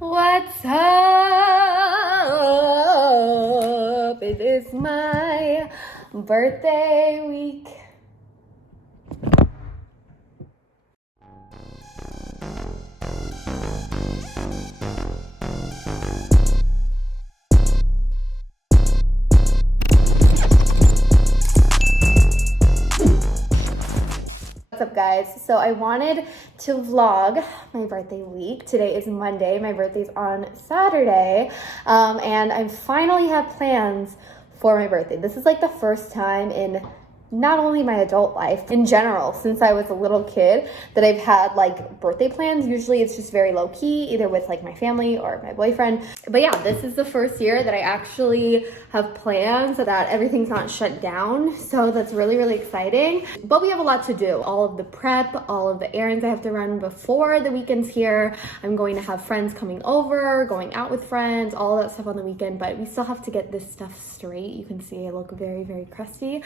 What's up? It is my birthday week. What's up, guys? So I wanted to vlog my birthday week. Today is Monday. My birthday's on Saturday, and I finally have plans for my birthday. This is like the first time in not only my adult life, in general, since I was a little kid, that I've had like birthday plans. Usually it's just very low key, either with like my family or my boyfriend. But yeah, this is the first year that I actually have plans, so that everything's not shut down. So that's really, really exciting. But we have a lot to do. All of the prep, all of the errands I have to run before the weekend's here. I'm going to have friends coming over, going out with friends, all that stuff on the weekend, but we still have to get this stuff straight. You can see I look very, very crusty.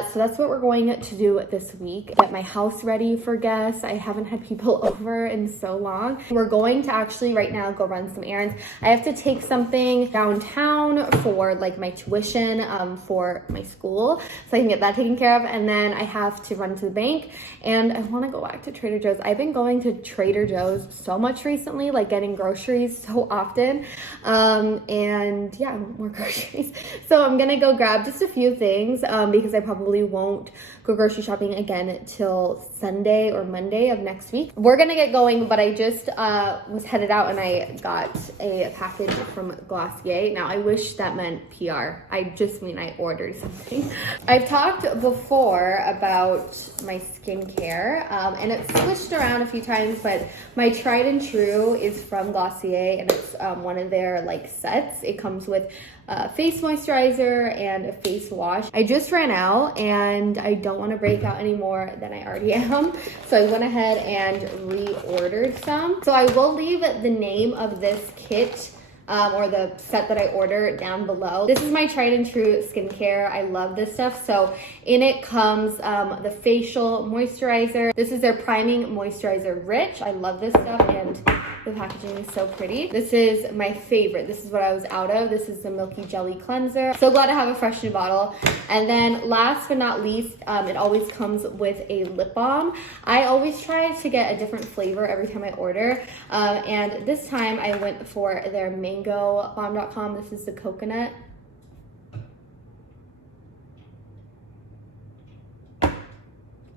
So that's what we're going to do this week. Get my house ready for guests. I haven't had people over in so long. We're going to actually right now go run some errands. I have to take something downtown for like my tuition for my school, so I can get that taken care of. And then I have to run to the bank, and I want to go back to Trader Joe's. I've been going to Trader Joe's so much recently, like getting groceries so often. And yeah, I want more groceries. So I'm gonna go grab just a few things because I probably won't go grocery shopping again till Sunday or Monday of next week. We're gonna get going, but I just was headed out and I got a package from Glossier. Now I wish that meant PR. I just mean I ordered something. I've talked before about my skincare and it's switched around a few times, but my tried and true is from Glossier, and it's one of their like sets. It comes with face moisturizer and a face wash. I just ran out and I don't want to break out any more than I already am, so I went ahead and reordered some. So I will leave the name of this kit or the set that I ordered down below. This is my tried and true skincare. I love this stuff. So in it comes the facial moisturizer. This is their priming moisturizer rich. I love this stuff, and the packaging is so pretty. This is my favorite. This is what I was out of. This is the Milky Jelly Cleanser. So glad to have a fresh new bottle. And then last but not least, it always comes with a lip balm. I always try to get a different flavor every time I order. And this time I went for their mangobomb.com. This is the coconut.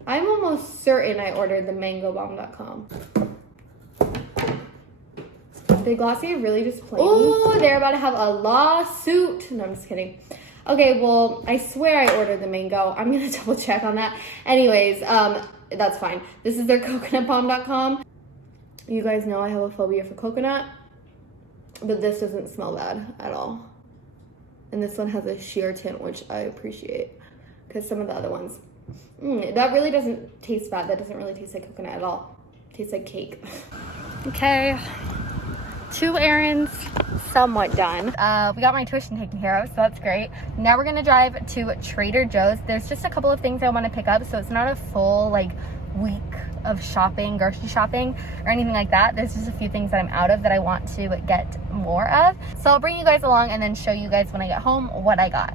I'm almost certain I ordered the mangobomb.com. Did Glossier really just play me? Oh, they're about to have a lawsuit. No, I'm just kidding. Okay, well, I swear I ordered the mango. I'm gonna double check on that. Anyways, that's fine. This is their coconutbomb.com. You guys know I have a phobia for coconut, but this doesn't smell bad at all. And this one has a sheer tint, which I appreciate, because some of the other ones, that really doesn't taste bad. That doesn't really taste like coconut at all. It tastes like cake. Okay. 2 errands somewhat done. We got my tuition taken care of, so that's great. Now we're gonna drive to Trader Joe's. There's just a couple of things I want to pick up, so it's not a full like week of shopping, grocery shopping or anything like that. There's just a few things that I'm out of that I want to get more of. So I'll bring you guys along and then show you guys when I get home what I got.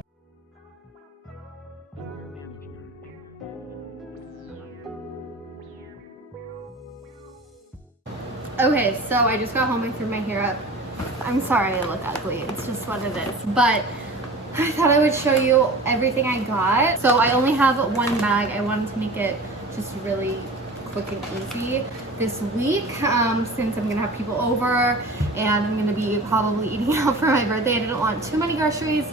Okay, so I just got home. I threw my hair up. I'm sorry I look ugly. It's just what it is. But I thought I would show you everything I got. So I only have one bag. I wanted to make it just really quick and easy this week since I'm gonna have people over and I'm gonna be probably eating out for my birthday. I didn't want too many groceries,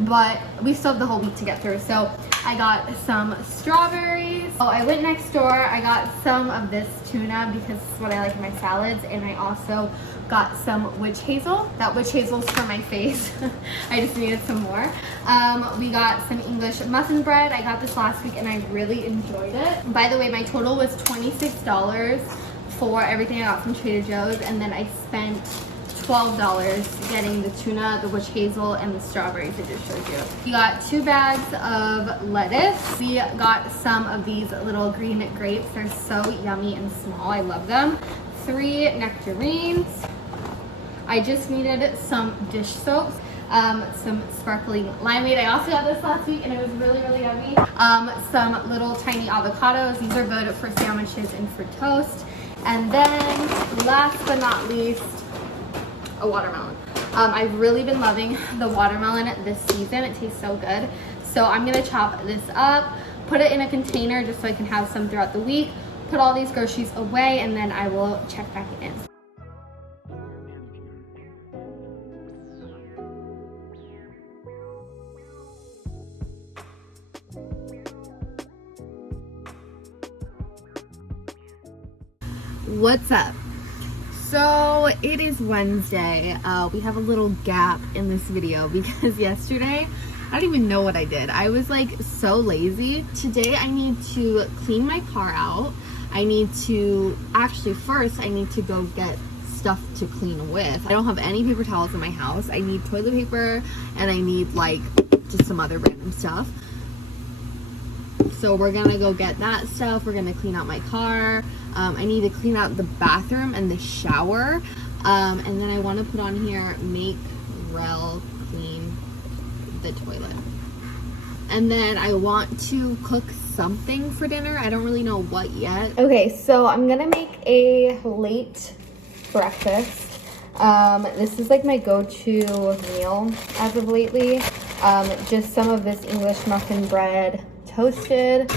but we still have the whole week to get through. So I got some strawberries. Oh, I went next door. I got some of this tuna because it's what I like in my salads, and I also got some witch hazel. That witch hazel's for my face. I just needed some more. We got some English muffin bread. I got this last week and I really enjoyed it. By the way, my total was $26 for everything I got from Trader Joe's, and then I spent $12 getting the tuna, the witch hazel, and the strawberries I just showed you. We got 2 bags of lettuce. We got some of these little green grapes. They're so yummy and small. I love them. 3 nectarines. I just needed some dish soaps, some sparkling limeade. I also got this last week and it was really, really yummy. Some little tiny avocados. These are good for sandwiches and for toast. And then last but not least, a watermelon. I've really been loving the watermelon this season. It tastes so good. So I'm gonna chop this up, put it in a container just so I can have some throughout the week, put all these groceries away, and then I will check back in. What's up? So it is Wednesday. We have a little gap in this video because yesterday, I don't even know what I did. I was like so lazy. Today I need to clean my car out. I need to, actually first I need to go get stuff to clean with. I don't have any paper towels in my house. I need toilet paper and I need like just some other random stuff. So we're gonna go get that stuff. We're gonna clean out my car. I need to clean out the bathroom and the shower. And then I want to put on here, make Rel clean the toilet. And then I want to cook something for dinner. I don't really know what yet. Okay, so I'm gonna make a late breakfast. This is like my go-to meal as of lately. Just some of this English muffin bread toasted,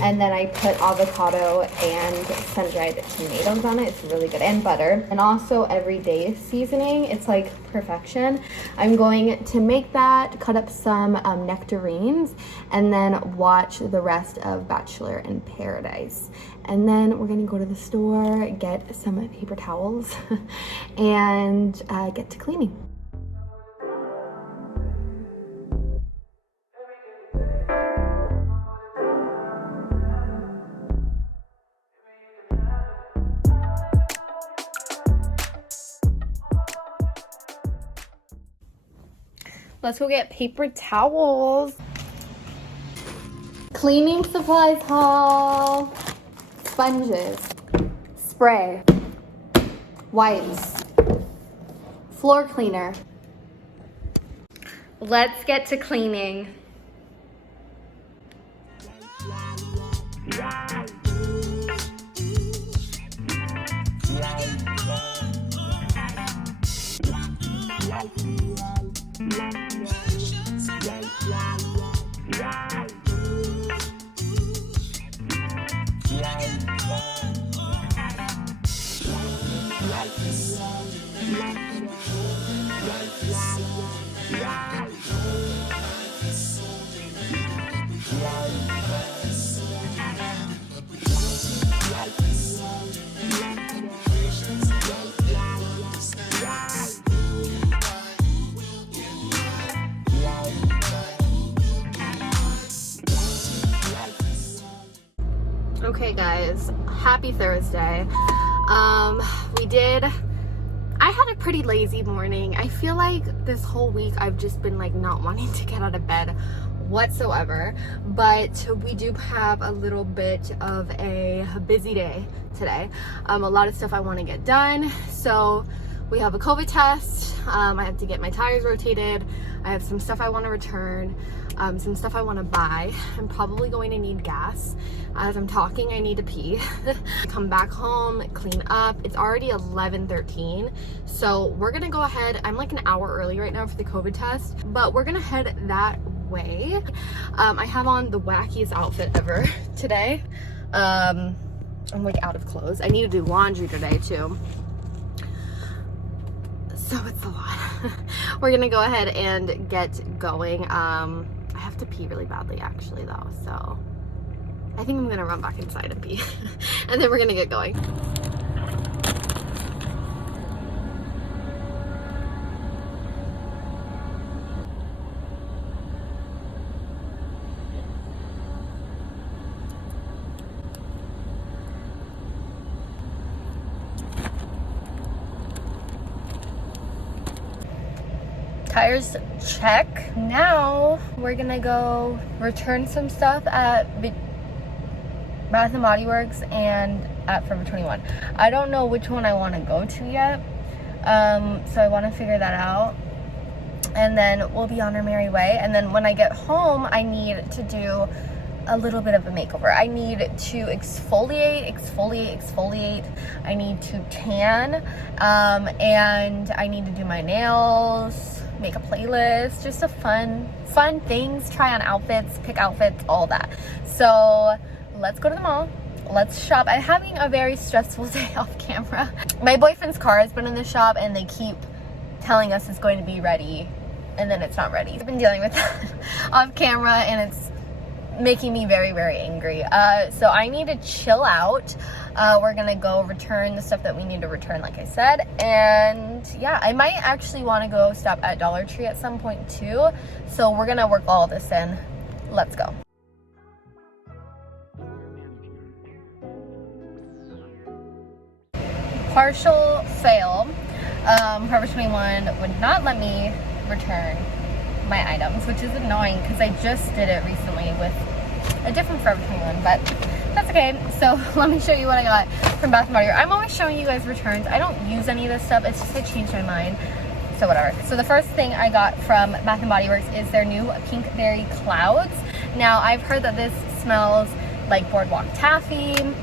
and then I put avocado and sun-dried tomatoes on it. It's really good, and butter, and also everyday seasoning. It's like perfection. I'm going to make that, cut up some nectarines, and then watch the rest of Bachelor in Paradise. And then we're gonna go to the store, get some paper towels, and get to cleaning. Let's go get paper towels. Cleaning supplies haul. Sponges. Spray. Wipes. Floor cleaner. Let's get to cleaning. Okay guys, happy Thursday. I had a pretty lazy morning. I feel like this whole week I've just been like not wanting to get out of bed whatsoever, but we do have a little bit of a busy day today. A lot of stuff I want to get done. So we have a COVID test. I have to get my tires rotated. I have some stuff I want to return, some stuff I want to buy. I'm probably going to need gas. As I'm talking, I need to pee. Come back home, clean up. It's already 11:13, so we're gonna go ahead. I'm like an hour early right now for the COVID test, but we're gonna head that way. I have on the wackiest outfit ever today. I'm like out of clothes. I need to do laundry today too. So it's a lot. We're gonna go ahead and get going. I have to pee really badly actually though, so I think I'm gonna run back inside and pee. And then we're gonna get going. Tires check. Now we're gonna go return some stuff at Bath and Body Works and at Forever 21. I don't know which one I want to go to yet. So I want to figure that out. And then we'll be on our merry way. And then when I get home, I need to do a little bit of a makeover. I need to exfoliate. I need to tan, and I need to do my nails, make a playlist, just a fun things, try on outfits, pick outfits, all that. So let's go to the mall. Let's shop. I'm having a very stressful day off camera. My boyfriend's car has been in the shop and they keep telling us it's going to be ready and then it's not ready. I've been dealing with that off camera and it's making me very, very angry. So I need to chill out. We're gonna go return the stuff that we need to return, like I said. And yeah, I might actually want to go stop at Dollar Tree at some point too. So we're gonna work all this in. Let's go. Partial fail. Forever 21 would not let me return my items, which is annoying because I just did it recently with a different Forever 21, but that's okay. So let me show you what I got from Bath & Body Works. I'm always showing you guys returns. I don't use any of this stuff. It's just I changed my mind. So whatever. So the first thing I got from Bath & Body Works is their new Pink Berry Clouds. Now I've heard that this smells like Boardwalk Taffy, and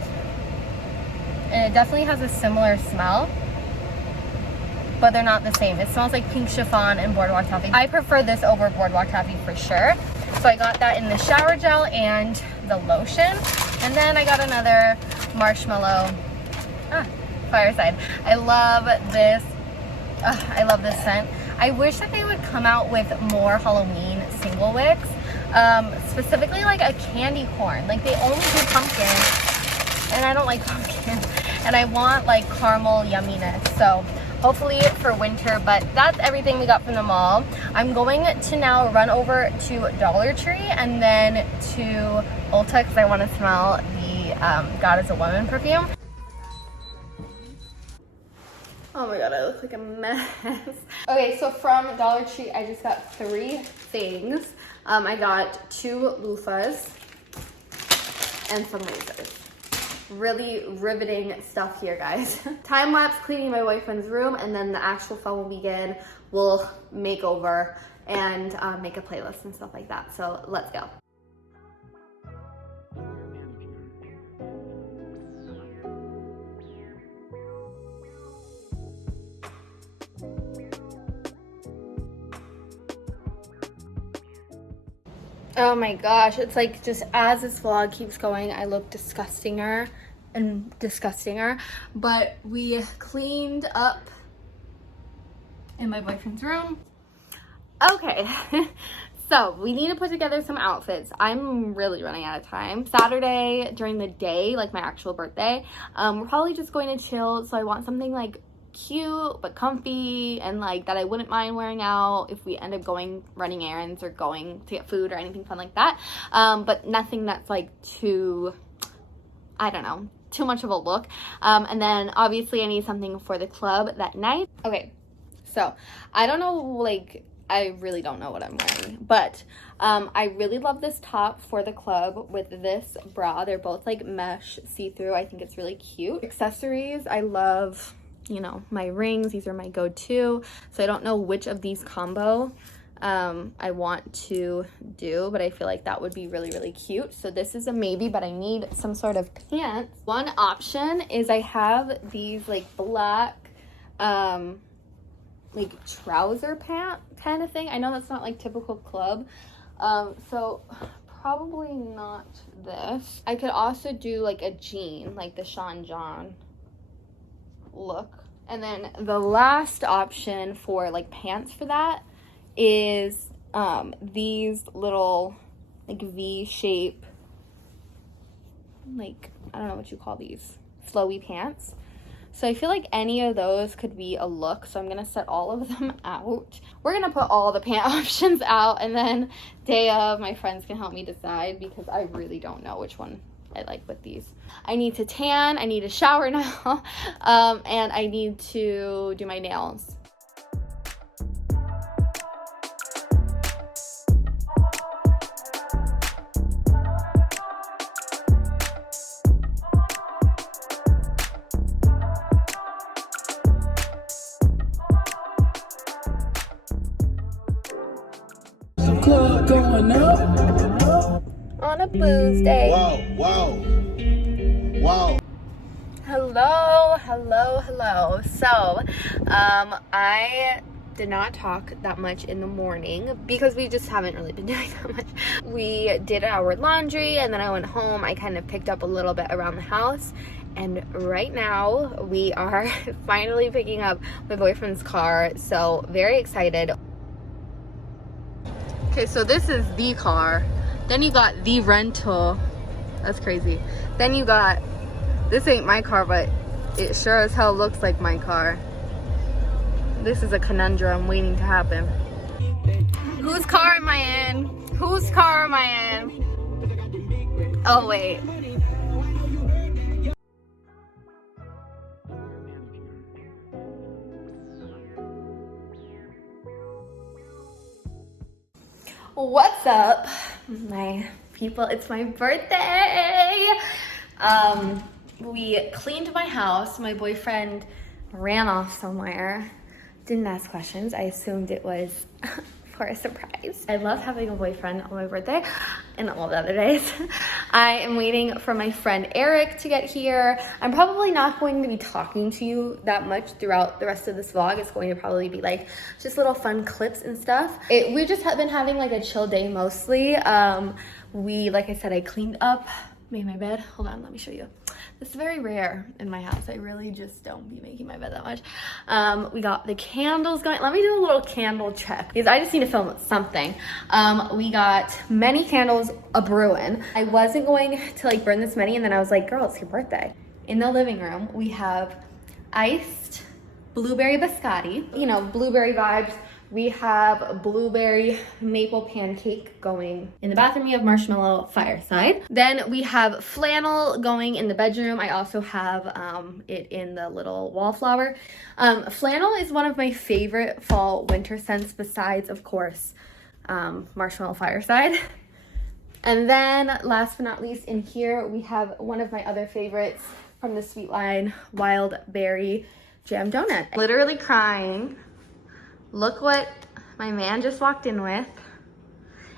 it definitely has a similar smell, but they're not the same. It smells like pink chiffon and Boardwalk Taffy. I prefer this over Boardwalk Taffy for sure. So I got that in the shower gel and the lotion. And then I got another marshmallow fireside. I love this. I love this scent. I wish that they would come out with more Halloween single wicks. Specifically like a candy corn. Like they only do pumpkin, and I don't like pumpkin. And I want like caramel yumminess. So hopefully for winter, but that's everything we got from the mall. I'm going to now run over to Dollar Tree and then to Ulta because I want to smell the God is a Woman perfume. Oh my god, I look like a mess. Okay, so from Dollar Tree, I just got 3 things. I got 2 loofahs and some razors. Really riveting stuff here, guys. Time lapse cleaning my boyfriend's room, and then the actual fun will begin. We'll make over and make a playlist and stuff like that. So let's go. Oh my gosh, it's like just as this vlog keeps going, I look disgustinger and disgustinger. But we cleaned up in my boyfriend's room. Okay, so we need to put together some outfits. I'm really running out of time. Saturday during the day, like my actual birthday, we're probably just going to chill. So I want something like cute but comfy and like that I wouldn't mind wearing out if we end up running errands or going to get food or anything fun like that, but nothing that's like too, I don't know, too much of a look. And then obviously I need something for the club that night. Okay, so I don't know, like I really don't know what I'm wearing, but I really love this top for the club with this bra. They're both like mesh see-through. I think it's really cute. Accessories, I love, you know, my rings. These are my go-to. So I don't know which of these combo I want to do, but I feel like that would be really, really cute. So this is a maybe, but I need some sort of pants. One option is I have these like black like trouser pant kind of thing. I know that's not like typical club, so probably not this. I could also do like a jean, like the Sean John look. And then the last option for like pants for that is these little like V-shape, like I don't know what you call these, flowy pants. So I feel like any of those could be a look. So I'm gonna set all of them out. We're gonna put all the pant options out, and then day of, my friends can help me decide because I really don't know which one I like with these. I need to tan, I need to shower now, and I need to do my nails. On a booze day. Wow. Hello. So, I did not talk that much in the morning because we just haven't really been doing that much. We did our laundry and then I went home. I kind of picked up a little bit around the house. And right now we are finally picking up my boyfriend's car. So very excited. Okay, so this is the car. Then you got the rental. That's crazy. Then you got, this ain't my car, but it sure as hell looks like my car. This is a conundrum waiting to happen. Whose car am I in? Whose car am I in? Oh, wait. What's up, my people? It's my birthday. We cleaned my house. My boyfriend ran off somewhere. Didn't ask questions. I assumed it was for a surprise. I love having a boyfriend on my birthday and all the other days. I am waiting for my friend Eric to get here. I'm probably not going to be talking to you that much throughout the rest of this vlog. It's going to probably be like just little fun clips and stuff. We just have been having like a chill day mostly. Like I said, I cleaned up, made my bed. Hold on, let me show you. It's very rare in my house. I really just don't be making my bed that much. We got the candles going. Let me do a little candle check because I just need to film something. We got many candles a-brewing. I wasn't going to like burn this many and then I was like, girl, it's your birthday. In the living room, we have iced blueberry biscotti, you know, blueberry vibes. We have blueberry maple pancake going in the bathroom. We have marshmallow fireside. Then we have flannel going in the bedroom. I also have it in the little wallflower. Flannel is one of my favorite fall winter scents besides, of course, marshmallow fireside. And then last but not least, in here we have one of my other favorites from the sweet line, wild berry jam donut. Literally crying. Look what my man just walked in with.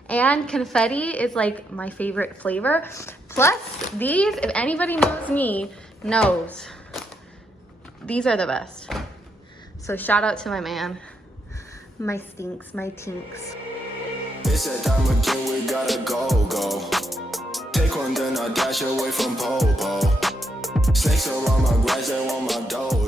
And confetti is like my favorite flavor. Plus these, if anybody knows me, knows these are the best. So shout out to my man. My stinks, my tinks. It's that time again, we gotta go. Take one, then I dash away from Popo. Snakes around my grass, they want my dough.